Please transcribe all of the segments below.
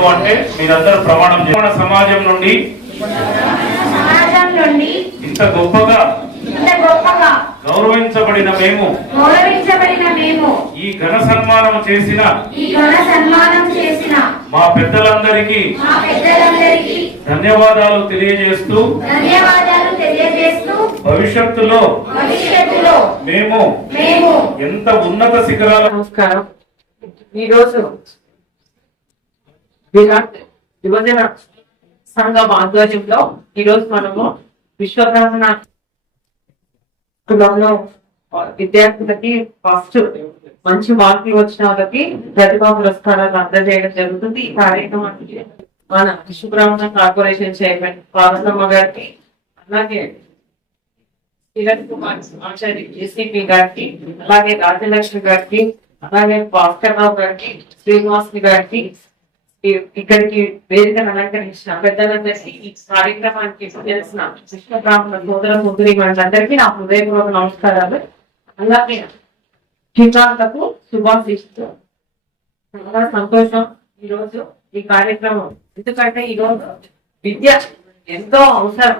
చేయను అంటే మీరందరూ ప్రమాణం చేయండి. సమాజం నుండి ఇంత గొప్పగా గౌరవించబడిన మేము ఈ ఘన సన్మానం చేసిన మా పెద్దలందరికీ ధన్యవాదాలు తెలియజేస్తూ భవిష్యత్తులో మేము ఎంత ఉన్నత శిఖరాల. నమస్కారం. ఈరోజు విరాట్ యువజన సంఘం ఆధ్వర్యంలో ఈరోజు మనము విశ్వబ్రహ్మణ కులంలో విద్యార్థులకి ఫస్ట్ మంచి మార్కులు వచ్చిన వాళ్ళకి ప్రతిభా పురస్కారాలు అందజేయడం జరుగుతుంది. ఈ కార్యక్రమానికి మన విశ్వబ్రహ్మణ కార్పొరేషన్ చైర్మన్ పార్వతమ్మ గారికి, అలాగే కిరణ్ కుమార్ ఆచార్య ఏసీపీ గారికి, అలాగే రాజలక్ష్మి గారికి, అలాగే భాస్కర్ రావు గారికి, శ్రీనివాస్ గారికి, ఇక్కడికి వేదికను అలంకరించిన పెద్దలందరికీ, ఈ కార్యక్రమానికి తెలిసిన విశ్వబ్రాహ్మణ సోదర సోదరి వాళ్ళందరికీ నా హృదయపూర్వక నమస్కారాలు. అలాగే చిన్నారులకు శుభాశిస్తూ చాలా సంతోషం ఈరోజు ఈ కార్యక్రమం. ఎందుకంటే ఈరోజు విద్య ఎంతో అవసరం.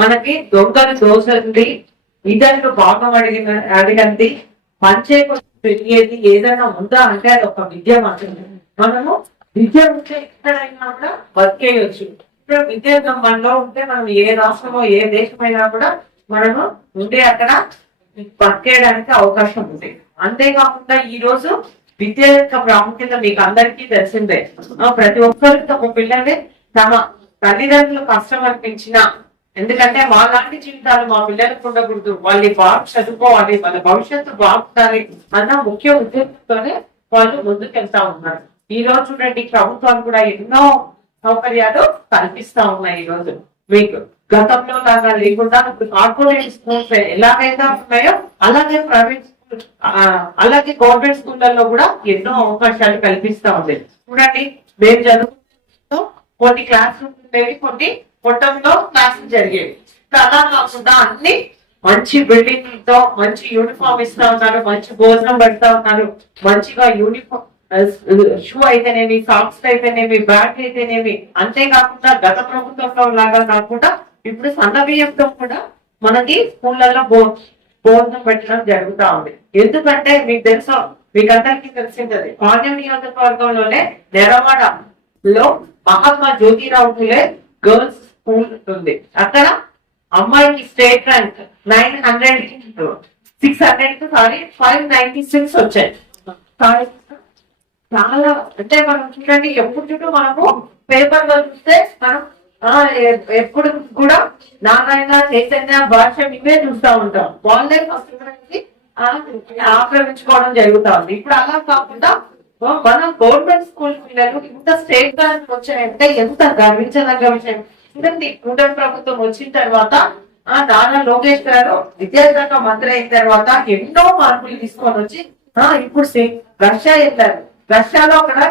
మనకి దొంగలు దోషండి, ఇతరులు భాగం అడిగింది, పంచే పెరిగేది ఏదైనా ఉందా అంటే అది ఒక విద్య మాత్రమే. మనము విద్య ఉంటే ఎక్కడైనా కూడా బతికేయచ్చు. ఇప్పుడు విద్య మనలో ఉంటే మనం ఏ రాష్ట్రమో ఏ దేశమైనా కూడా మనము ఉంటే అక్కడ బతికేయడానికి అవకాశం ఉంది. అంతేకాకుండా ఈ రోజు విద్య యొక్క ప్రాముఖ్యత మీకు అందరికీ తెలిసిందే. ప్రతి ఒక్కరికి ఒక పిల్లలే తమ తల్లిదండ్రులు కష్టం అనిపించిన, ఎందుకంటే మా లాంటి జీవితాలు మా పిల్లలకు ఉండకూడదు, వాళ్ళు బాగా చదువుకోవాలి, వాళ్ళ భవిష్యత్తు బాగుండాలి అన్న ముఖ్య ఉద్దేశంతోనే వాళ్ళు ముందుకెళ్తా ఉన్నారు. ఈ రోజు చూడండి, ప్రభుత్వాలు కూడా ఎన్నో సౌకర్యాలు కల్పిస్తా ఉన్నాయి. ఈ రోజు మీకు గతంలో లాగా లేకుండా కార్పొరేట్ స్కూల్స్ ఎలాగైనా ఉన్నాయో అలాగే ప్రైవేట్ స్కూల్, అలాగే గవర్నమెంట్ స్కూళ్లలో కూడా ఎన్నో అవకాశాలు కల్పిస్తా ఉంది. చూడండి, మేము చదువుకుంటూ కొన్ని క్లాస్ రూమ్స్ ఉండేవి, కొన్ని పొట్టంలో క్లాసులు జరిగేవి. అలా కాకుండా అన్ని మంచి బిల్డింగ్ తో మంచి యూనిఫామ్ ఇస్తా ఉన్నారు, మంచి భోజనం పెడతా ఉన్నారు, మంచిగా యూనిఫామ్ షూ అయితేనేమి, సాక్స్ అయితేనేమి, బ్యాగ్ అయితేనేమి. అంతేకాకుండా గత ప్రభుత్వంలో లాగా కాకుండా ఇప్పుడు సన్న బియ్యంతో కూడా మనకి స్కూళ్ళల్లో భోజనం పెట్టడం జరుగుతా ఉంది. ఎందుకంటే మీకు తెలుసా, మీకు అందరికీ తెలిసింది, పాణ్యం నియోజకవర్గంలోనే నెరవాడలో మహాత్మా జ్యోతిరావు ఫులే గర్ల్స్ స్కూల్ ఉంది. అక్కడ అమ్మాయికి స్టేట్ ర్యాంక్ 596 వచ్చాయి. చాలా అంటే మనం చూడండి, ఎప్పుడు చూడు మనము పేపర్ లో చూస్తే మనం ఎప్పుడు కూడా నారాయణ, చైతన్య, భాష ఇవే చూస్తూ ఉంటాం. వాళ్ళే ఫస్ట్ ఆక్రమించుకోవడం జరుగుతా ఉంది. ఇప్పుడు అలా కాకుండా మన గవర్నమెంట్ స్కూల్ పిల్లలు ఇంత స్టేట్ ర్యాంక్ వచ్చాయంటే ఎంత గర్వించదగ్గ విషయం. చూడండి, కూటమి ప్రభుత్వం వచ్చిన తర్వాత నారా లోకేష్ గారు విద్యాశాఖ మంత్రి అయిన తర్వాత ఎన్నో మార్పులు తీసుకొని వచ్చి ఇప్పుడు రష్యా వెళ్ళారు. రష్యాలో అక్కడ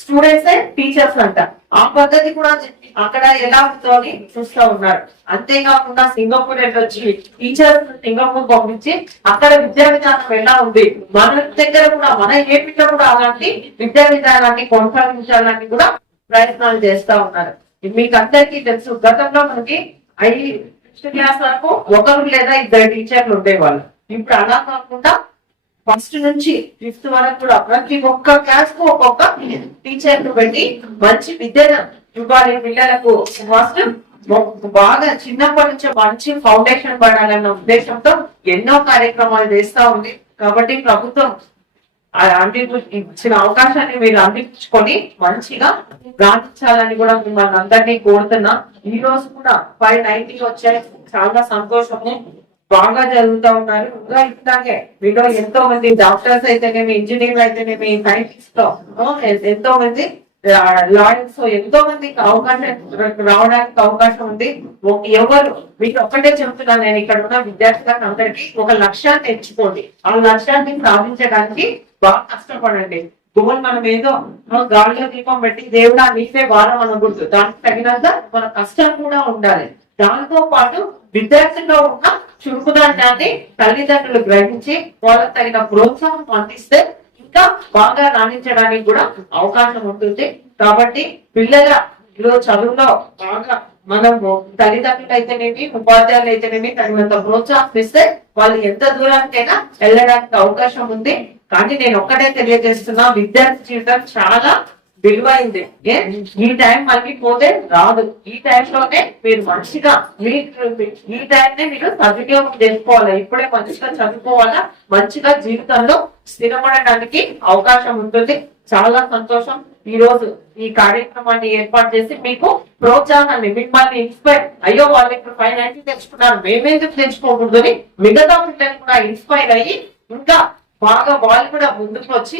స్టూడెంట్స్ టీచర్స్ అంట. ఆ పద్ధతి కూడా అక్కడ ఎలా ఉందో అని చూస్తూ ఉన్నారు. అంతేకాకుండా సింగపూర్ వచ్చి టీచర్స్ సింగపూర్ పంపించి అక్కడ విద్యా విధానం ఎలా ఉంది, మన దగ్గర కూడా మన ఏపీలో కూడా అలాంటి విద్యా విధానాన్ని కొనసాగించాలని కూడా ప్రయత్నాలు చేస్తా ఉన్నారు. మీకు అందరికీ తెలుసు, గతంలో మనకి 5th క్లాస్ వరకు ఒకరు లేదా 2 టీచర్లు ఉండేవాళ్ళు. ఇప్పుడు అలా కాకుండా ఫస్ట్ నుంచి 5th వరకు కూడా ప్రతి ఒక్క క్లాస్ కు ఒక్కొక్క టీచర్లు పెట్టి మంచి విద్యను ఇవ్వాలి పిల్లలకు. ఫస్ట్ బాగా చిన్నప్పటి నుంచి మంచి ఫౌండేషన్ పడాలన్న ఉద్దేశంతో ఎన్నో కార్యక్రమాలు చేస్తా ఉంది. కాబట్టి ప్రభుత్వం ఇచ్చిన అవకాశాన్ని మీరు అందించుకొని మంచిగా రాణించాలని కూడా మిమ్మల్ని అందరినీ కోరుతున్నా. ఈ రోజు కూడా 590 వచ్చాయి, చాలా సంతోషము. బాగా జరుగుతూ ఉన్నారు. ఇట్లాగే మీలో ఎంతో మంది డాక్టర్స్ అయితేనేమి, ఇంజనీర్లు అయితేనేమి, సైంటిస్ట్ ఎంతో మంది లాయర్స్, ఎంతో మందికి అవకాశం రావడానికి అవకాశం ఉంది. ఎవరు మీకు ఒక్కటే చెప్తున్నాను, నేను ఇక్కడ ఉన్న విద్యార్థులకు అందరికీ ఒక లక్ష్యాన్ని ఎంచుకోండి. ఆ లక్ష్యాన్ని సాధించడానికి బాగా కష్టపడండి. గోల్ మనం ఏదో గాలిలో దీపం పెట్టి దేవుడా నీవే వారం అనకూడదు. దానికి తగినంత మన కష్టం కూడా ఉండాలి. దాంతో పాటు విద్యార్థుల్లో ఉన్న చురుకుదనాన్ని తల్లిదండ్రులు గ్రహించి వాళ్ళకి తగిన ప్రోత్సాహం అందిస్తే ఇంకా బాగా రాణించడానికి కూడా అవకాశం ఉంటుంది. కాబట్టి పిల్లల చదువులో బాగా మనము తల్లిదండ్రులు అయితేనేమి ఉపాధ్యాయులు అయితేనేమి తగినంత ప్రోత్సాహిస్తే వాళ్ళు ఎంత దూరానికైనా వెళ్ళడానికి అవకాశం ఉంది. కానీ నేను ఒక్కటే తెలియజేస్తున్నా, విద్యార్థి జీవితం చాలా విలువైంది. ఈ టైం మళ్ళీ పోతే రాదు. ఈ టైంలోనే మీరు మంచిగా ఈ టైంనే మీరు సద్వినియోగం చేసుకోవాలి. ఇప్పుడే మంచిగా చదువుకోవాలా, మంచిగా జీవితంలో స్థిరపడడానికి అవకాశం ఉంటుంది. చాలా సంతోషం ఈ రోజు ఈ కార్యక్రమాన్ని ఏర్పాటు చేసి మీకు ప్రోత్సాహాన్ని, మిమ్మల్ని ఇన్స్పైర్ అయ్యో వాళ్ళు ఇప్పుడు 590 తెచ్చుకున్నారు, మేమేందుకు తెచ్చుకోకూడదు అని మిగతా పిల్లలు కూడా ఇన్స్పైర్ అయ్యి ఇంకా బాగా వాళ్ళు కూడా ముందుకు వచ్చి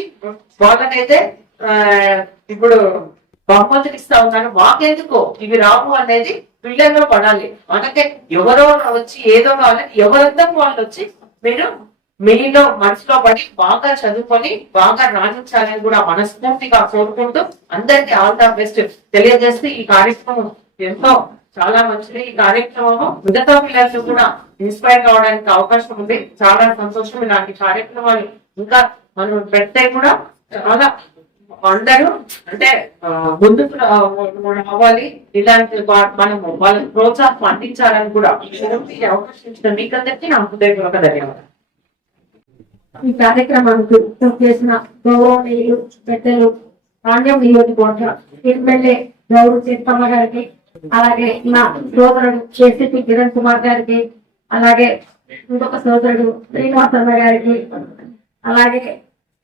వాళ్ళనైతే ఇప్పుడు బహుమతులు ఇస్తా ఉన్నాను, మాకెందుకో ఇవి రావు అనేది పిల్లల్లో పడాలి. మనకే ఎవరో వచ్చి ఏదో కావాలి, ఎవరంతా వాళ్ళు వచ్చి మీరు మీలో మనసులో పడి బాగా చదువుకొని బాగా రాణించాలని కూడా మనస్ఫూర్తిగా కోరుకుంటూ అందరికి ఆల్ ద బెస్ట్ తెలియజేస్తూ ఈ కార్యక్రమం ఎంతో చాలా మంచిది. ఈ కార్యక్రమం మిగతా పిల్లలు కూడా ఇన్స్పైర్ కావడానికి అవకాశం ఉంది. చాలా సంతోషం. ఇలాంటి కార్యక్రమాలు ఇంకా మనం పెడితే కూడా చాలా అందరూ అంటే ముందుకు రావాలి. ఇలాంటి మనము వాళ్ళకి ప్రోత్సాహం అందించాలని కూడా అవకాశం ఇచ్చిన మీకందరికీ నా హృదయపూర్వక ధన్యవాదాలు. ఈ కార్యక్రమానికి చేసిన గౌరవనీయులు పెద్దలు నాణ్యం నియోజకవర్గ ఎమ్మెల్యే గౌరవ చిత్తమ్మ గారికి, అలాగే నా సోదరుడు కేసీపీ కిరణ్ కుమార్ గారికి, అలాగే ఇంకొక సోదరుడు శ్రీనివాసన్న గారికి, అలాగే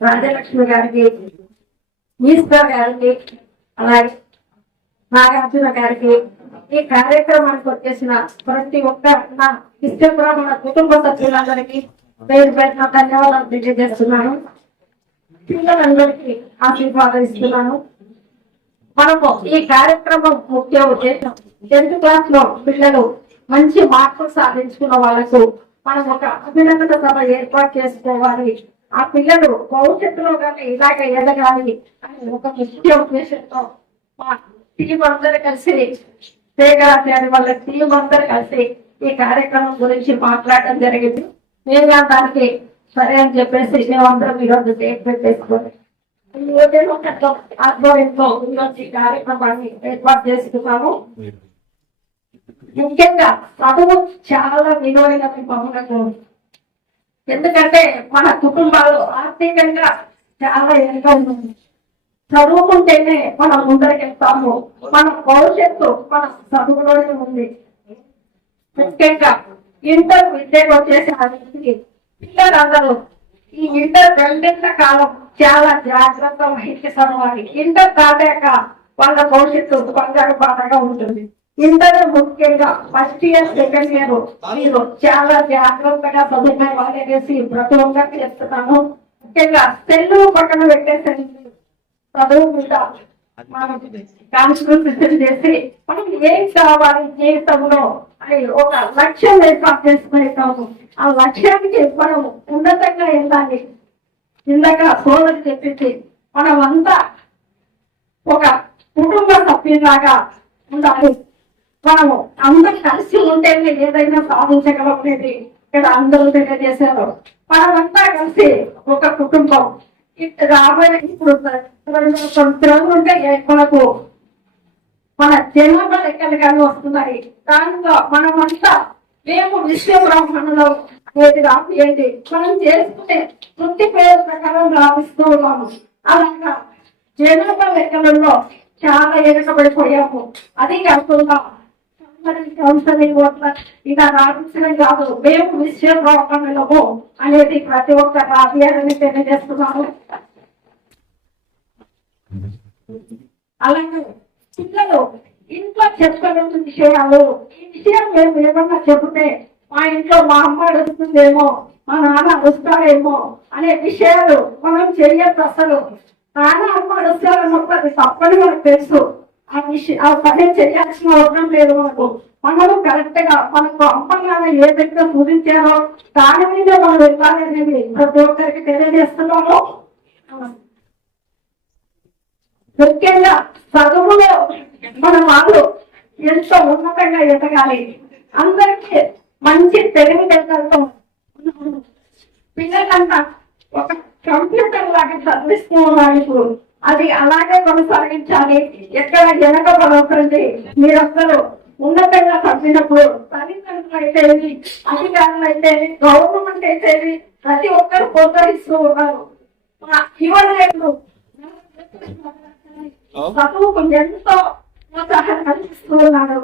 రాజలక్ష్మి గారికి, ఈశ్వర్ గారికి, అలాగే నాగార్జున గారికి, ఈ కార్యక్రమానికి వచ్చేసిన ప్రతి ఒక్క నా ఇష్టపురాణ కుటుంబ సభ్యులందరికీ పేరు పెట్టిన ధన్యవాదాలు తెలియజేస్తున్నాను. పిల్లలందరికీ ఆశీర్వాదం ఇస్తున్నాను. మనము ఈ కార్యక్రమం ముఖ్య ఉద్దేశం 10th క్లాస్ లో పిల్లలు మంచి మార్కులు సాధించుకున్న వాళ్ళకు మనం ఒక అభినందన సభ ఏర్పాటు చేసుకోవాలి. ఆ పిల్లలు భవిష్యత్తులో కానీ ఇలాగ ఎదగాలి అని ఒక ముఖ్య ఉద్దేశంతో మా టీం అందరూ కలిసి శ్రీగాచార్య వాళ్ళ టీం అందరూ కలిసి ఈ కార్యక్రమం గురించి మాట్లాడడం జరిగింది. నేను దానికి సరే అని చెప్పేసి మేమందరం ఈరోజు డేట్ పెట్టేసుకోవాలి. ఆధ్వర్యంతో ఈరోజు ఈ కార్యక్రమాన్ని ఏర్పాటు చేసుకున్నాము. ముఖ్యంగా చదువు చాలా విలువైన బహుమతులు. ఎందుకంటే మన కుటుంబాలు ఆర్థికంగా చాలా ఎన్నిక ఉంది. చదువుకుంటేనే మనం ముందరికి వెళ్తాము. మన భవిష్యత్తు మన చదువులోనే ఉంది. ముఖ్యంగా ఇంటర్ విద్యకు వచ్చేసి పిల్లలందరూ ఈ ఇంటర్ 2 కాలం చాలా జాగ్రత్త వహించి చదవాలి. ఇంటర్ దాటాక వాళ్ళ భవిష్యత్తు బంగారు బాధగా ఉంటుంది. ఇంటర్ ముఖ్యంగా ఫస్ట్ ఇయర్ సెకండ్ ఇయర్ మీరు చాలా జాగ్రత్తగా చదువుకోవాలనేసి ప్రతి ఒక్కరికి చెప్తున్నాను. ముఖ్యంగా సెల్లు పక్కన పెట్టేసరి చదువు మీద మనం కాన్సన్ట్రేషన్ చేసి మనం ఏం కావాలి జీవితంలో అని ఒక లక్ష్యం ఏర్పాటు చేసుకుంటాము. ఆ లక్ష్యానికి మనం ఉన్నతంగా వెళ్ళాలి. ఇందాక సోదరు చెప్పింది మనం అంతా ఒక కుటుంబ సభ్యులాగా ఉండాలి. మనము అందరూ కలిసి ఉంటేనే ఏదైనా సాధించగలం అనేది ఇక్కడ అందరూ తెలియజేశారు. మనమంతా కలిసి ఒక కుటుంబం రాబోయే ఇప్పుడు 2 సంవత్సరాలు ఉంటే మనకు మన జనాభా లెక్కలు కానీ వస్తున్నాయి. దాంట్లో మనమంతా మేము విశ్వ బ్రాహ్మణులు అనేది రాపియండి. మనం చేసుకునే వృత్తి పేరు ప్రకారం రాపిస్తూ ఉన్నాము. అలాగా జనాభా లెక్కలలో చాలా వెనుకబడిపోయాము. అది కాకుండా కౌన్సిలింగ్ ఇలా రాపించడం కాదు, మేము విశ్వ బ్రాహ్మణులము అనేది ప్రతి ఒక్క రాపియాలని తెలియజేస్తున్నాము. అలాగే పిల్లలు ఇంట్లో చెప్పగలిగిన విషయాలు, ఈ విషయం మేము ఏమన్నా చెబితే మా ఇంట్లో మా అమ్మ అడుగుతుందేమో, మా నాన్న అడుస్తారేమో అనే విషయాలు మనం చెయ్యొద్దు. అసలు నాన్న అమ్మ అడుస్తారన్నప్పుడు అది తప్పని మనకు తెలుసు. ఆ విషయం ఆ పని చేయాల్సిన అవసరం లేదు. మనము కరెక్ట్ గా మనకు అమ్మ నాన్న ఏదైతే సూచించారో దాని మీద మనం వెళ్ళాలనేది ప్రతి ఒక్కరికి తెలియజేస్తున్నాము. ముఖ్యంగా చదువులో మన వాళ్ళు ఎంతో ఉన్నతంగా ఎదగాలి. అందరికీ మంచి తెలివితేటలతో పిల్లలంతా ఒక కంప్యూటర్ లాగా చదివిస్తున్నారు. అది అలాగే కొనసాగించాలి. ఎక్కడ వెనకబడకండి. మీరందరూ ఉన్నతంగా చదివినప్పుడు తల్లిదండ్రులు అయితేది, అధికారులు అయితేది, గవర్నమెంట్ అయితేది ప్రతి ఒక్కరు ప్రోత్సహిస్తూ ఉన్నారు. యువకులు చదువుకు ఎంతో ప్రోత్సాహం కల్పిస్తూ ఉన్నారు.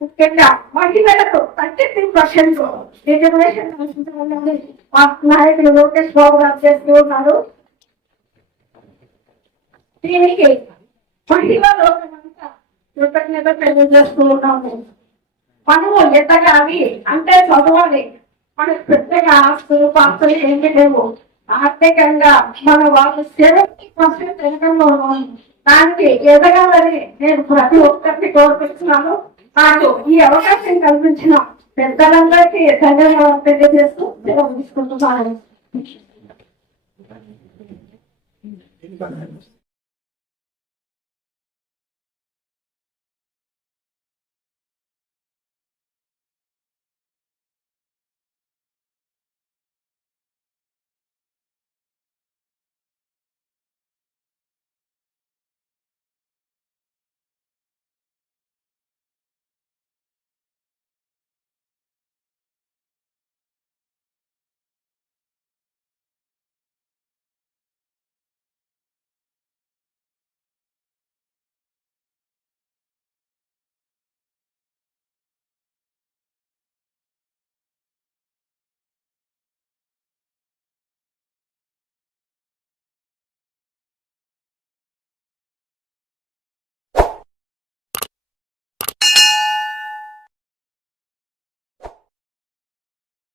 ముఖ్యంగా మహిళలకు 33% రిజర్వేషన్ మా నాయకులు లోకేష్ బాబు గారు చేస్తూ ఉన్నారు. దీనికి మహిళా లోకమంతా కృతజ్ఞత తెలియజేస్తూ ఉన్నాము. మనము ఎదగాలి అంటే చదవాలి. మనకు పెద్దగా ఆస్తులు పాస్తులు ఏమి లేవు. ఆర్థికంగా మన వాళ్ళు 70% వెనకంలో ఉన్నాము. దానికి ఎదగాలని నేను ప్రతి ఒక్కరిని కోరుకుంటున్నాను. నాకు ఈ అవకాశం కల్పించిన పెద్దలందరికీ ధన్యవాదాలు తెలియజేస్తూ సెలవు తీసుకుంటున్నాను.